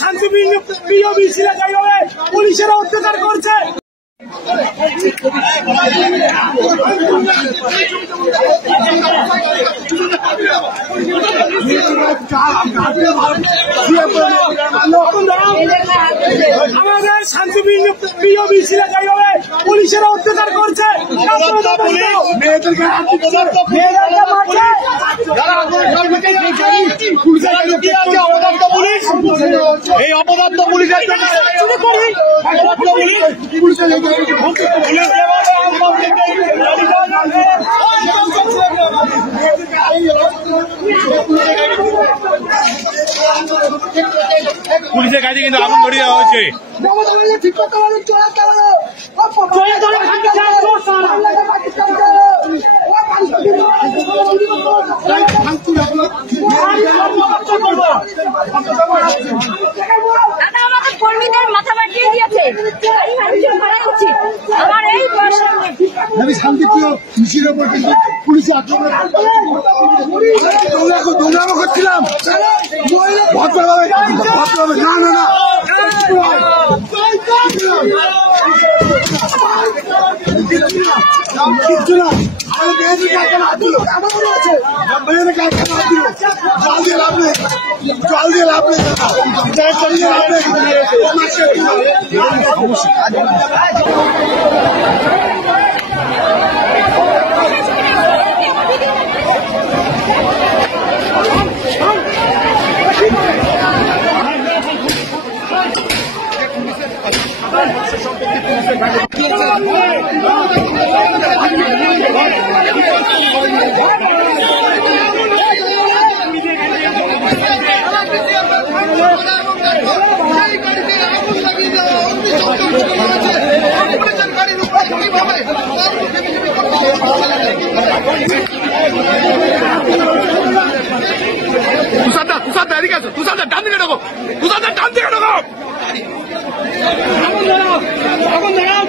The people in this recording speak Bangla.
শান্তিপ্রিয় মিছিলে যেভাবে পুলিশেরা অত্যাচার করছে, আমাদের শান্তিপ্রিয় মিছিলে যেভাবে পুলিশেরা অত্যাচার করছে, এই অপদার্থ পুলিশের পুলিশের কাছে কিন্তু আগুন ধরিয়ে দেওয়া হয়েছে। কর্মীদের মাথা বাটিয়ে দিয়েছে। আমি শান্তিপ্রিয় মিছিলের উপর কিন্তু পুলিশ আক্রমণ করছিলাম। ভদ্রভাবে না না না কিচ্ছু না, জল দিয়ে লাভ নেই। তুষারদা এদিকে আসো, তুষারদা ডান দিকে ঢোকো, তুষারদা ডান দিকে ঢোকো। আগুন ধরাও, আগুন ধরাও।